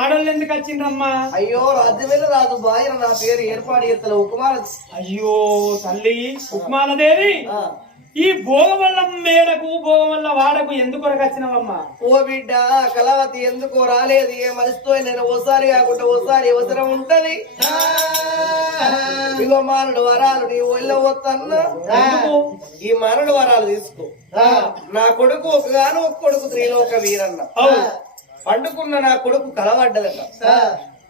ఆడోళ్ళు ఎందుకు వచ్చిండ్రమ్మా? అయ్యో రాజ్యవేల రాజు బాయన నా పేరు ఏర్పాటు చేస్తలే ఉకుమార అయ్యో తల్లి ఉక్మాలదేవి ఈ భోగవల్ల మేడకు భోగవల్ల వాడకు ఎందుకు వచ్చినవమ్మా? ఓ బిడ్డ కళావతి ఎందుకు రాలేదు? ఏ మనసుతో నేను ఓసారి కాకుండా ఓసారి అవసరం ఉంటది. ఇగో మారడు వరాలు నీ ఒళ్ళ ఎందుకు? ఈ మరడు వరాలు తీసుకో. నా కొడుకు ఒకగాను ఒక కొడుకు త్రిలోక వీరన్న. పండుకున్న నా కొడుకు కలవడ్డదట.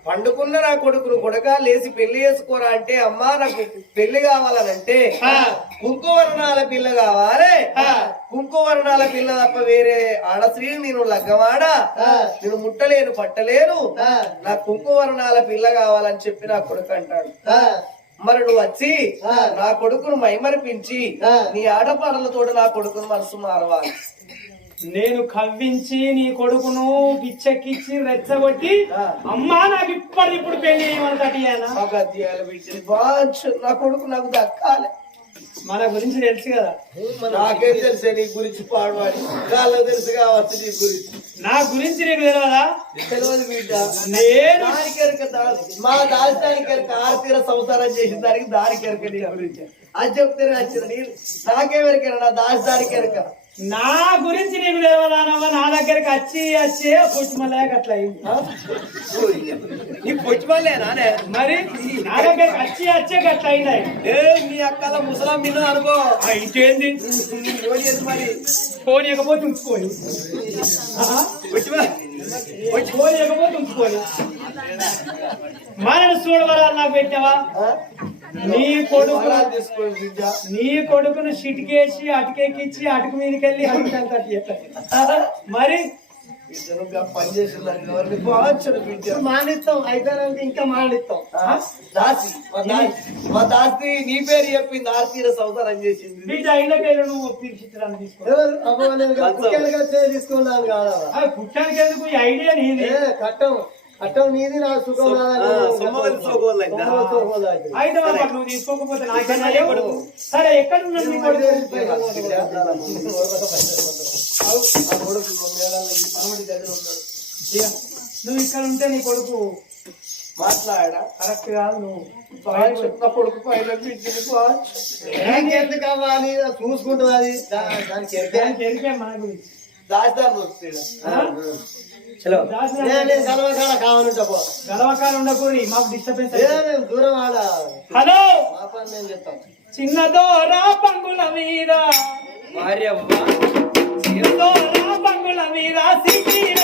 పండుకున్న నా కొడుకును కొడక లేచి పెళ్ళి చేసుకోరా అంటే అమ్మా నాకు పెళ్ళి కావాలనంటే ఆ. కుంకువర్ణాల పిల్ల కావాలి. ఆ. కుంకువర్ణాల పిల్ల తప్ప వేరే ఆడశ్రీ నేను లగ్గవాడా? నేను ముట్టలేను పట్టలేను. నా కుంకువర్ణాల పిల్ల కావాలని చెప్పి నా కొడుకు అంటాడు. మరి నువ్వు వచ్చి నా కొడుకును మైమరిపించి నీ ఆడపాడలతో నా కొడుకును మనసు మారవాలి. నేను కవ్వించి నీ కొడుకును పిచ్చెక్కిచ్చి రెచ్చగొట్టి అమ్మా నాకు ఇప్పటి ఇప్పుడు పెళ్ళి నా కొడుకు నాకు దక్కాలి. మన గురించి తెలుసు కదా. నాకే తెలిసే నీ గురించి పాడవాడి? కాళ్ళకు తెలుసు కావచ్చు నీ గురించి. నా గురించి నీకు తెలియదా తెలియదు బిడ్డ. నేను మా దాచానికి ఎరక ఆర్తీర సంసారం చేసిన దానికి దానికి ఎరక నీ గురించి. అది చెప్తేనే వచ్చింది నీ నాకేమెరక నా ఎరక నా గురించి నీకు తెలియదానవ్వ నా దగ్గరికి వచ్చి వచ్చే పుష్మలేక అట్లా నీ పొచ్చిమల్లే నానే మరి నా దగ్గరికి వచ్చి వచ్చే అట్లా ఏ మీ అక్కల ముసలం మిన్ను అనుకో. ఇంకేంది? మరి? ఫోన్ ఇకపోతే ఉంచుకోని. ఫోన్ ఇకపోతే ఉంచుకోని. మరణ చూడవరాలు నాకు పెట్టావా? నీ కొడుకు నీ కొడుకును చిటికేసి అటుకెక్కిచ్చి అటుకు మీదకెళ్ళి మరి మానిస్తాం అయిపోయినాక ఇంకా మానిస్తాం. మా నీ పేరు చెప్పింది ఆర్తీర సంసారం చేసింది. బిడ్డ ఇళ్ళకెళ్ళి నువ్వు తీర్చిత్రాన్ని తీసుకో. ఎవరు? అబ్బో నేను కుక్కలుగా చేసుకున్నాను కాదా? అది పుట్టానికి ఎందుకు? ఈ ఐడియా ఏ కట్టం కట్టం నీది నా సుఖం? అయితే నువ్వు తీసుకోకపోతే సరే. ఎక్కడ నువ్వు ఇక్కడ ఉంటే నీ కొడుకు మాట్లాడా? కరెక్ట్ కాదు నువ్వు. బాగా చెప్పిన కొడుకు పైన బిడ్డని బాగా దానికి ఎందుకు అవ్వాలి చూసుకుంటుంది అది దా- దానికి ఎరకే. దానికి ఎరికే మన గురించి? దాస్తాను గలవకాలు ఉండకూడదు మాకు డిస్టర్బెన్స్ దూరం హలో! చిన్నదోరా పంగుల మీద. చిన్నదోరా పంగుల మీద సిటీల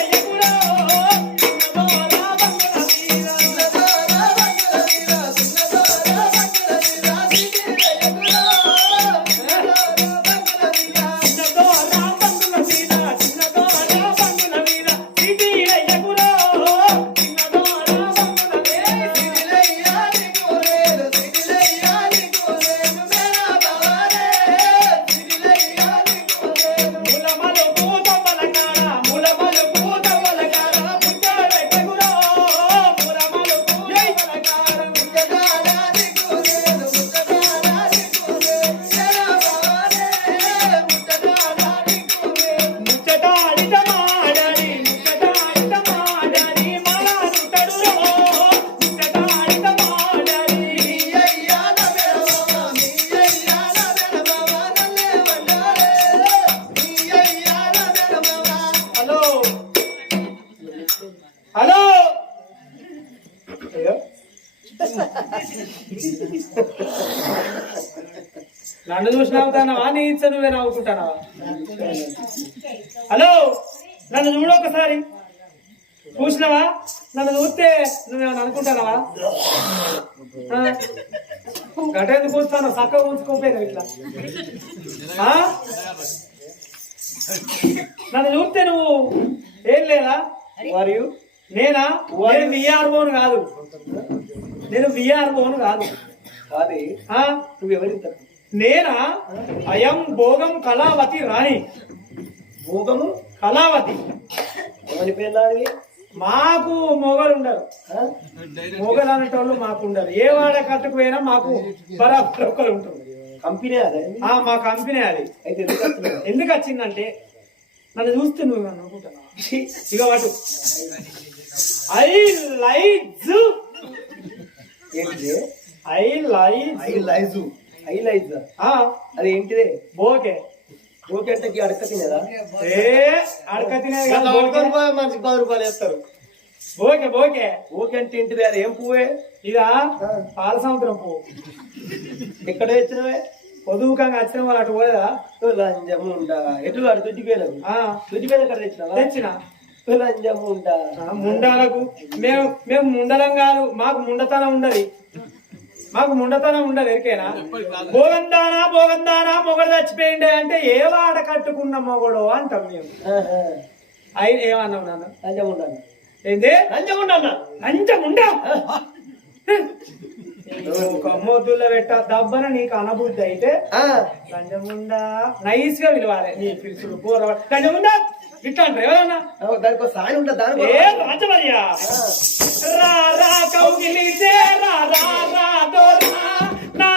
చూసి నవ్వుతానవా నీ ఇచ్చ నువ్వే నవ్వుకుంటానవా హలో నన్ను చూడు ఒకసారి. చూసినావా? నన్ను చూస్తే నువ్వేమైనా అనుకుంటానవా గటెందుకు కూర్చున్నావు చక్కగా ఉంచుకోపోయాను ఇట్లా? నన్ను చూస్తే నువ్వు ఏం లేదా? మరియు నేనా? నేను విఆర్ఓను కాదు. నేను విఆర్ఓను కాదు? నువ్వు ఎవరింత నేనా? అయం భోగం కళావతి రాణి. భోగము? కళావతి. ఎవరి పేరు మాకు మొగలు ఉండరు. మొగలు అనేటోళ్ళు మాకు ఉండరు. ఏ వాడ కట్టుకు పోయినా మాకు బరాబర్ ఒకరు ఉంటారు. కంపెనీ అదే? ఆ, మా కంపెనీ అది. అయితే ఎందుకు వచ్చిందంటే నన్ను చూస్తే నువ్వు అనుకుంటున్నావా? ఇక what I lies. I lies. I lies. I lies ఆ, అది ఏంటిదే? బోకే. ఓకెంటకి అడక తినేదా? ఏ అడక తినేది బోకే. మనిషికి పది రూపాయలు వేస్తారు. Bouquet bouquet. ఓకే అంటే ఏంటిది? అది ఏం పువ్వే? ఇదా? పాల సముద్రం పువ్వు. ఎక్కడ తెచ్చినవే పొదువుకంగా వచ్చిన వాళ్ళు అటు పోయేదా లంజము ఉండా ఎటు తుట్టిపోయినవి ఆ, తుట్టిపోయిన ఎక్కడ తెచ్చినావా? తెచ్చిన. లంజము ఉండా ముండాలకు. మేము మేము ముండలం కాదు. మాకు ముండతనం ఉండదు. మాకు ముండతనం ఉండదు ఎరికేనా? భోగందానా భోగందానా మొగడు చచ్చిపోయిండే అంటే ఏ వాడ కట్టుకున్న మొగడు అంటాం మేము. ఆహా. అయి ఏమన్నావు నాన్న? ఉండా ఏంది? లంచం ఉండా కమ్మొద్దుల్లో పెట్ట దబ్బన నీకు అనుభూతి అయితే లంచముండా నైస్గా పిలవాలి నీ పిలుచుడు కూర లంచముండా ఇట్లా ఎవరన్నా? దానికి ఒక సాయం ఉంటుంది దానికి ఏ రాజమర్య? రా రా కౌగిలితే రా రా రా దోరా నా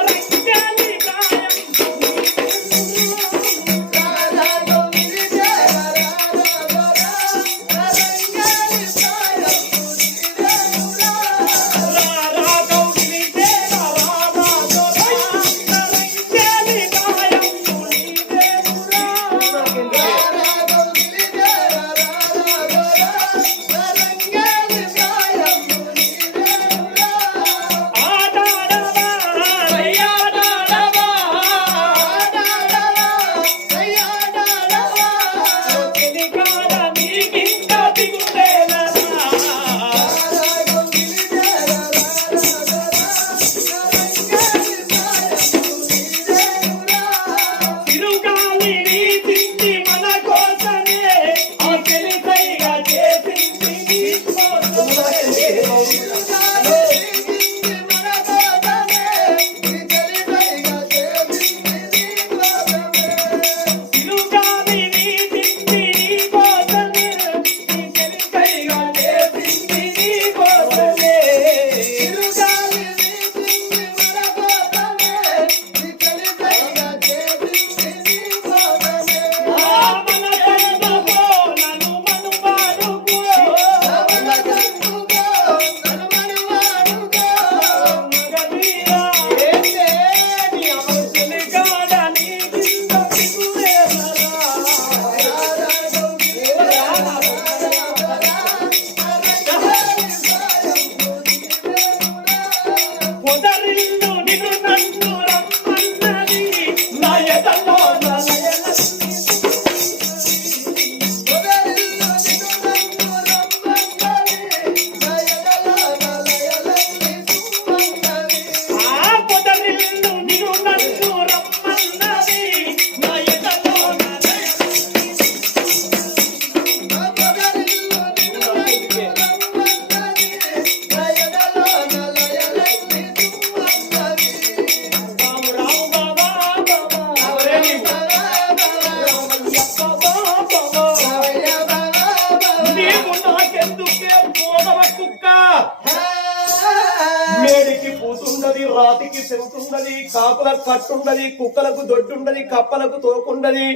కట్టుండది కుక్కలకు దొడ్డుండది కప్పలకు తోకుండది.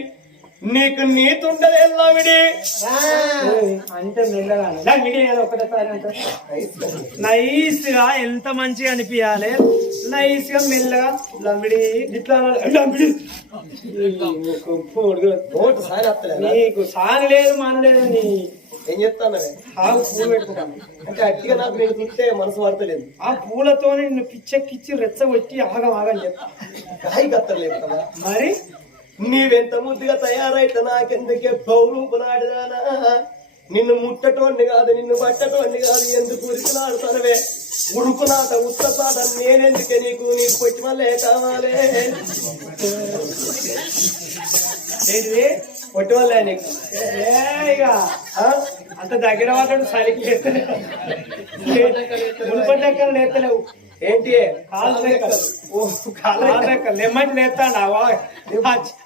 నీకు నీతుండది ఎల్లావిడి అంటే మెల్లగా విడి ఒకటేసారి అంటే నైస్గా ఎంత మంచిగా అనిపించాలి నైస్గా మెల్లగా లంబిడి ఇట్లా నీకు సాని లేదు మన లేదు నీ. ఏం చెప్తానవే ఆవు పూలు పెట్టుకుంటాను. అంటే అట్టిగా నాకు నేను చూస్తే మనసు పడతలేదు. ఆ పూలతో నిన్ను పిచ్చెక్కిచ్చి రెచ్చగొట్టి ఆగం ఆగని చెప్తా. కాయి కత్తలేదు కదా. మరి? నీవెంత ముద్దుగా తయారైతే నాకెందుకే పౌరూపు నాడిదానా నిన్ను ముట్టటోండి కాదు నిన్ను పట్టటోండి కాదు ఎందుకు ఉరికినాడుతానవే ఉడుకునాట ఉత్తపాట నేనెందుకే నీకు? నీకు పొట్టి మళ్ళీ కావాలే. ఏంటిది? పొట్టి వల్లే నీకు ఆ? అంత దగ్గర వాళ్ళు సరికి లేస్తలేవు మునుపటి నేర్తలేవు ఏంటి. లెమ్మంటి లేస్తాడు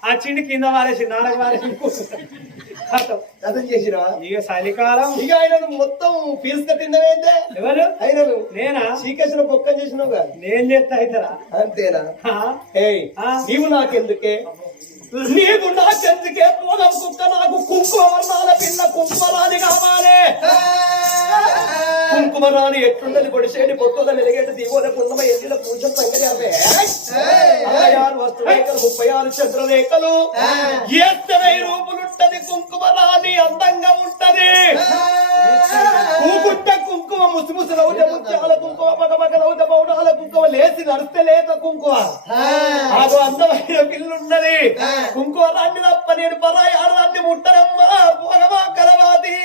ఆ చిండి కింద వారేసి నాన్నకు వారేసి. అర్థం చేసిరా ఇక చలికాలం. ఇక ఆయన మొత్తం ఫీజు కట్టిందవేందే ఎవరు? అయినను నేనా? శ్రీకృష్ణ బొక్కం చేసినావు నేను చేస్తా అవుతారా అంతేనా? నీవు నాకెందుకే? నీవు నాకెందుకే పోగం కుక్క నాకు కుంకుమ వర్ణాల పిల్ల కుంకుమరాని కావాలి. కుంకుమరాని ఎట్లుండని పొడిసేటి పొత్తుల మెలిగేటి దిగువన పున్నమ ఎల్లిల పూజం సంగతి వస్తురేఖలు ముప్పై ఆరు చంద్రరేఖలు. ఎత్తనై రూపులుంటది కుంకుమరాని అందంగా ఉంటది. కూకుంట కుంకుమ ముసుముసు రౌజ ముత్యాల కుంకుమ పగ పగ రౌజ పౌడాల కుంకుమ లేచి నడిస్తే లేక కుంకుమ ఆగో అందమైన పిల్లున్నది. కుంకుమ రాన్ని తప్ప నేను పరాయి ఆడదాన్ని ముట్టనమ్మా. పోగమా కలవాది.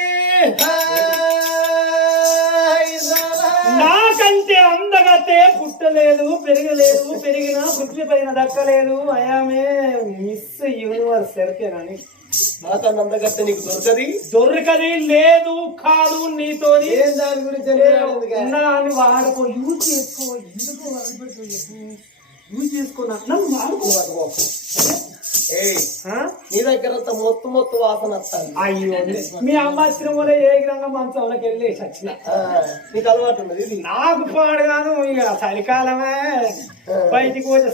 పుట్టలేదు పెరగలేదు పెరిగినా పృథ్వీ పైన దక్కలేదు. అయామే మిస్ యూనివర్స్ ఎరకేనని నాకన్నా అందగత్త నీకు దొరకది? దొరకది లేదు కాదు నీతోని. ఏం దాని గురించి ఎందుకే? ఉన్నాను వాడుకో. యూజ్ చేసుకో ఎందుకు వదిలిపెట్టు యూజ్ చేసుకో నాకు వాడుకో. ఆ? నీ దగ్గర మొత్తం మొత్తం వాసన వస్తాను అయ్యో మీ అమ్మ ఏ గ్రంథం మంచంలోకి వెళ్ళి వచ్చిన? నీకు అలవాటు ఉన్నది ఇది? నాకు పాడుగాను ఇక చలికాలమే. బయటికి పోతే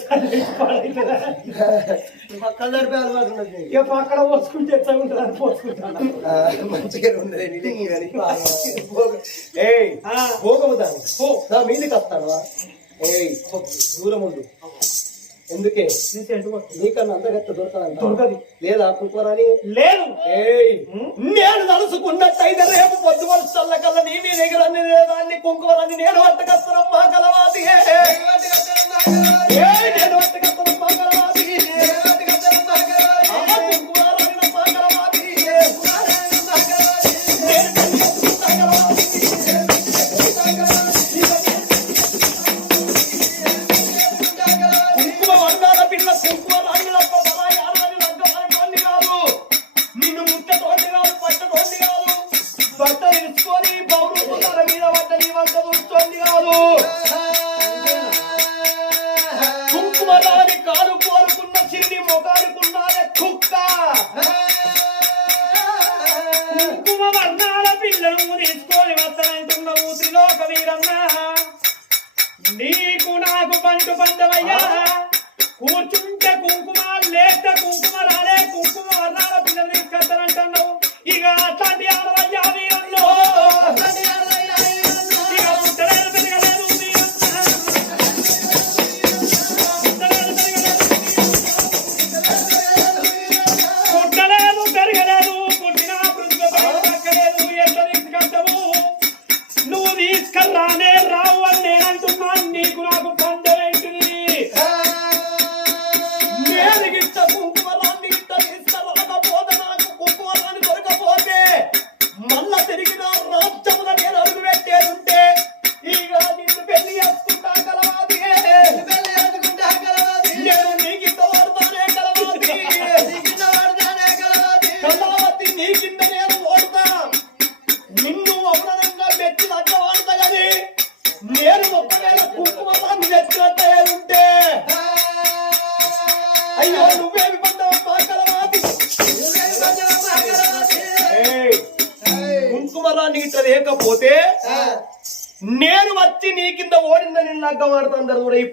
పక్కన అలవాటు ఉన్నది. ఇక పక్కన పోసుకుంటే ఎచ్చగుంటుంది అని పోసుకుంటాను. మంచిగా ఉన్నది నీ దగ్గర కానీ బాగా. ఏయ్ ఆ. భోగము దాని పో. నా మీదకి వస్తాను ఏయ్ దూరం ఉండు. ఎందుకే. నీకన్నా అందగత్త దొరకదంట. దొరకదు. లేదా కుక్కరాని లేదు. ఏయ్! నేను తలుసుకున్నట్టయితే రేపు పొద్దు వరుసల్ల కల్లా నీ మీ దగ్గర అన్ని దాన్ని కుంకుమరాన్ని నేను పట్టుకొస్తానమ్మా కలవాది ఏయ్, నేను పట్టుకొస్తానమ్మా కలవాది నీకు నాకు పంటు పంటవయ్యా కూర్చుంటే కుంకుమ లేక కుంకుమ రాలే కుంకుమ వర్ణాల పిల్లలు తీసుకొస్తానంటున్నావు ఇక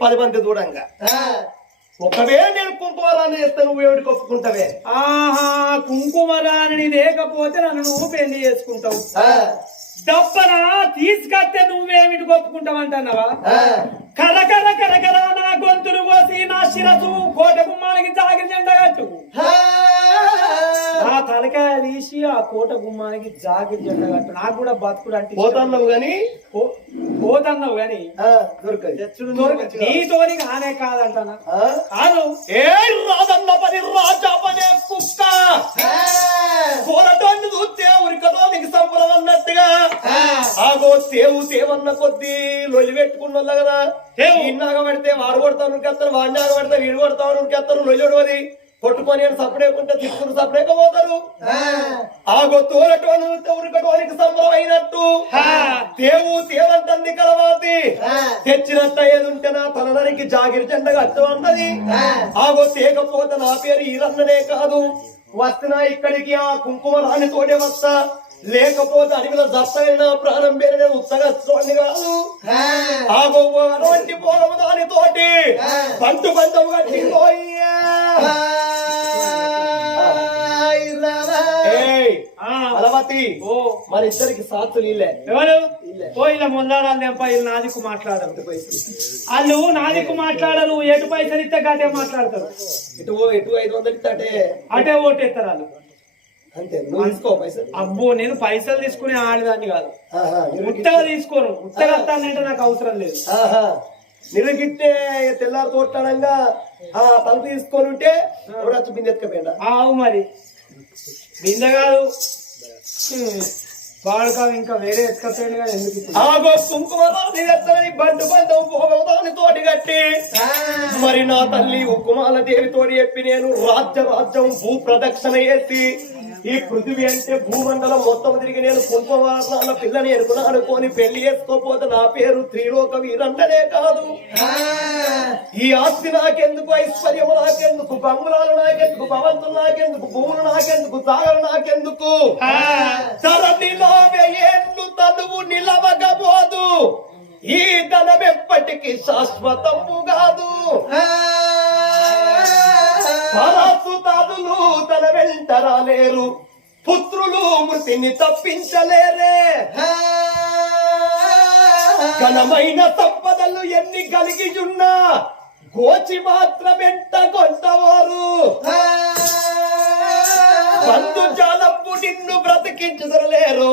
పది మంది దూరంగా. ఒకవేళ నేను కుంకుమరాన్ని చేస్తే నువ్వు ఏమిటి ఒప్పుకుంటావే? ఆహా కుంకుమ రాణిని లేకపోతే నన్ను నువ్వు పెళ్ళి చేసుకుంటావు. దప్పన తీసుకొస్తే నువ్వేమిటి ఒప్పుకుంటావంటున్నావా? కరకర కరకర నా గొంతులు కోసి నా శిరసు కోట గుమ్మానికి జాగిరి జెండా తల తలకాయ తీసి ఆ కోట గుమ్మానికి జాకెట్ నాకు కూడా బతుకుడు అంటే. పోతున్నావు గాని? పోతన్నావు గాని ఆ, దొరకదు. నీతోని కానే కాదంటానా? ఆ? కాదు. ఏ రాదన్న పని రాజా పనే కుక్క. కోరటాన్ని చూస్తే ఉరికదో నీకు సంబరం అన్నట్టుగా. ఆగో తేవు తేవన్న కొద్దీ లొలి పెట్టుకున్న కదా. తేవు. ఇన్నాగ పడితే వాడు కొడతావు నువ్వుకెత్తారు వాడినాగ పడితే వీడు కొడతావు నువ్వుకెత్తారు లొలి కొట్టుకొని సపడేకుంటే తిప్పుకుని సపడేకపోతారు ఆగో తోరటోను ఉరికటోనికి సంబరం అయినట్టు. తేవు తేవంటుంది కలవాతి. తెచ్చినట్ట ఏదుంటే నా తలనరికి జాగిరి జెండ కట్టు అన్నది తేకపోతే నా పేరు ఈరన్ననే కాదు. వస్తున్నా ఇక్కడికి ఆ కుంకుమ రాణి తోడే వస్తా. లేకపోతే అడవిలో దత్తమైన ప్రాణం పేరునే ఉత్తగా చూడండి కాదు ఆగో అటువంటి పోగము దాని తోటి పంటు పంచము కట్టి పోయ్యా. అలవతి ఓ. మరి ఇద్దరికి సాత్తులు ఇల్లే. ఎవరు? ఓ ఇలా వీళ్ళు నాదికు మాట్లాడరు. వాళ్ళు నాదికు మాట్లాడరు ఎటు పైసలు ఇస్తే గదే మాట్లాడతారు. ఇటు ఇటు ఐదు వందలు ఇస్తాటే అటే. ఓటేస్తారు వాళ్ళు. అంతే నువ్వు తీసుకో పైసలు. అబ్బో నేను పైసలు తీసుకునే ఆడదాన్ని కాదు. ఉత్తగా తీసుకోను. ఉత్తగా వస్తానంటే నాకు అవసరం లేదు. నిరుగిట్టే తెల్లారు ఆ తలుపు తీసుకొని ఉంటే ఎవడు వచ్చి బిందె ఎత్తుకపోయినా ఆవు మరి. బిందె కాదు. వాడుకా ఇంకా వేరే ఎత్తుకపోయాడు కానీ ఎందుకు? ఆగో కుంకుమ రాని ఎత్తని బండు బంధం పోగవదాని తోటి కట్టి మరి నా తల్లి ఉక్కుమాల దేవి తోటి చెప్పి నేను రాజ్య రాజ్యం భూ ప్రదక్షిణ చేసి ఈ పృథివీ అంటే భూమండలం మొత్తం తిరిగి నేను కుంకుమాల పిల్లని ఎరుకుని అనుకొని పెళ్ళి చేసుకోపోతే నా పేరు త్రిలోక వీరంటనే కాదు. ఈ ఆస్తి నాకెందుకు? ఐశ్వర్యము నాకెందుకు? బంగుళాలు నాకెందుకు? భవంతులు నాకెందుకు? భూములు నాకెందుకు? తాగలు నాకెందుకు? వెయ్యేళ్ళు తనువు నిలవకపోదు. ఈ ధనం ఎప్పటికీ శాశ్వతము కాదు. పరాసుతాదులు తన వెంట రాలేరు. పుత్రులు మృతిని తప్పించలేరే. ఘనమైన సంపదలు ఎన్ని కలిగి ఉన్నా గోచి మాత్రమెంట కొంటవారు బంధు జాలప్పు నిన్ను బ్రతికించుదరలేరు.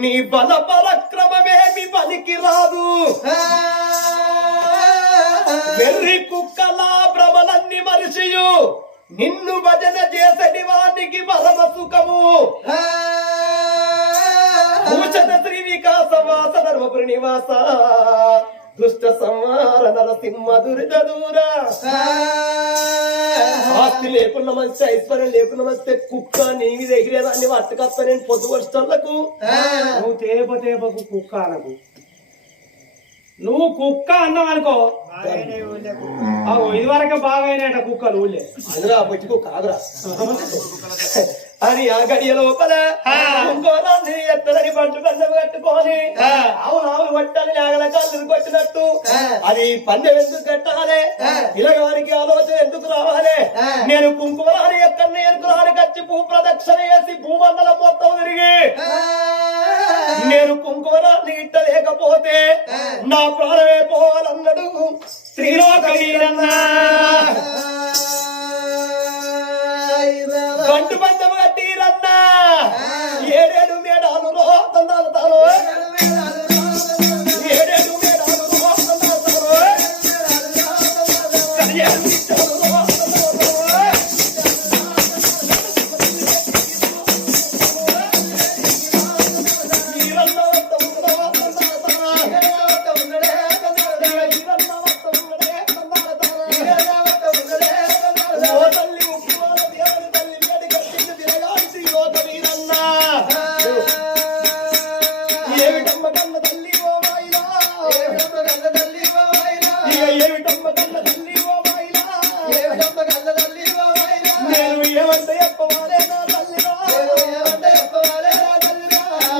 నీ బల పరక్రమమేమి పలికి రాదు. వెర్రి కుక్కలా భ్రమలన్నీ మరిచియు. నిన్ను భజన చేసడి వానికి పరమ సుఖము. భూషణ శ్రీ వికాస వాస ధర్మపురి నివాస. దుష్ట సంహార నరసింహ దురిత దూర. ఆస్తి లేకున్న మంచి ఐశ్వర్యం లేకున్న మంచి కుక్క నీవి ఎగిరేదాన్ని పట్టుకొస్తా నేను పొద్దు వచ్చేటోళ్ళకు నువ్వు తేప తేపకు కుక్క అనకు. నువ్వు కుక్క అన్నావు అనుకో. ఇది వరకే బాగా అయినట కుక్కలు ఊళ్ళే. అందులో ఆ పొట్టి కుక్క ఆగురా. అని ఆ గడియ లోపల ఎత్తలని పందెం కట్టుకొని పట్టాలి నాగల కాళ్ళు కొట్టినట్టు అది పందెం ఎందుకు కట్టాలి ఇలాగానికి ఆలోచన ఎందుకు రావాలి నేను కుంకుమరాని ఎక్కడిని ఎరుకురాని కచ్చి భూ ప్రదక్షిణ చేసి భూమండలం మొత్తం తిరిగి నేను కుంకుమరాన్ని ఇట్ట లేకపోతే నా ప్రాణమే పోవాలన్నాడు శ్రీలోక వీరన్నా కట్టిరన్నా ఏడేడు మేడాలు రో తందాలు తాను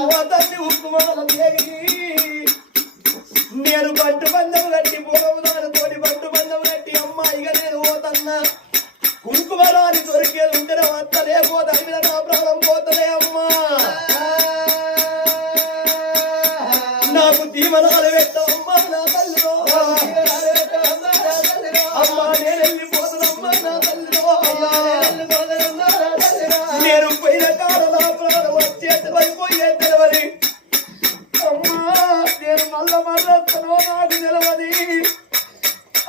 ఓ తల్లి ఉప్పుమాల దేవి. నేను బంటు బంధం కట్టి పోగము దాని తోటి బంటు బంధం కట్టి అమ్మాయిగా నేను పోతన్నా. కుంకుమరాని దొరికేది ఉంటేనే వస్తలే పోతే మీద నా ప్రాణం పోతలే అమ్మా. నాకు దీవనాలు పెట్టమ్మా నా తల్లిలో అమ్మా నేను వెళ్ళిపోతున్నమ్మా నా తల్లిలో నేను పోయిన కాడ నా ప్రాణం వచ్చేది అయిపోయే వస్తానో నాకు తెలవది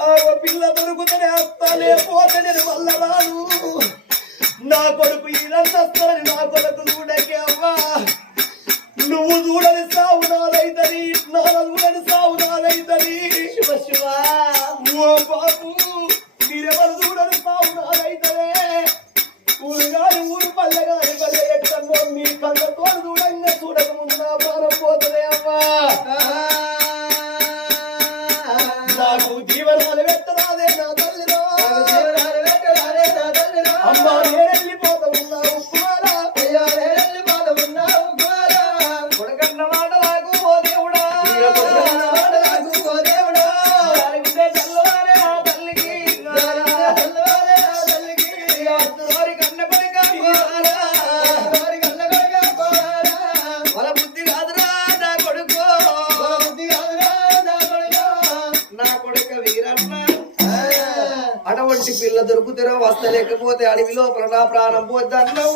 ఆ పిల్ల దొరుకుతనే వస్తా లేకపోతే నేను మళ్ళా రాను నా కొడుకు ఇదంతా వస్తానని నా కొడుకు చూడకే అమ్మా. నువ్వు చూడని సావు నాదైతది నాన్న చూడని సావు నాదైతది. శివ శివ. ఓ బాబు మీరెవరు చూడని సావు నాదైతదే. ఊరు గాని ఊరు పల్లె గాని పల్లె ఎక్కడో మీ కళ్ళతో చూడంగా చూడక ముందు నా ప్రాణం పోతలే అమ్మా. దొరుకుతారో వస్తలేకపోతే అడవి లోపల నా ప్రాణం పోద్దన్నావు?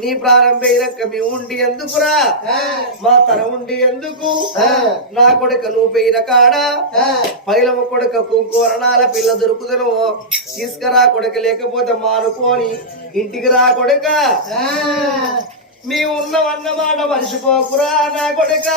నీ ప్రాణం పోయినాక మీ ఉండి ఎందుకురా? మా తన ఉండి ఎందుకు? నా కొడుక నువ్వు పోయిన కాడ? పైలవ కొడుక కుంకుమరణాల పిల్ల దొరుకుతాను తీసుకురా కొడుక లేకపోతే మానుకొని ఇంటికి రా కొడుక. మీ ఉన్నవన్నమాట మర్చిపోకురా నా కొడుక.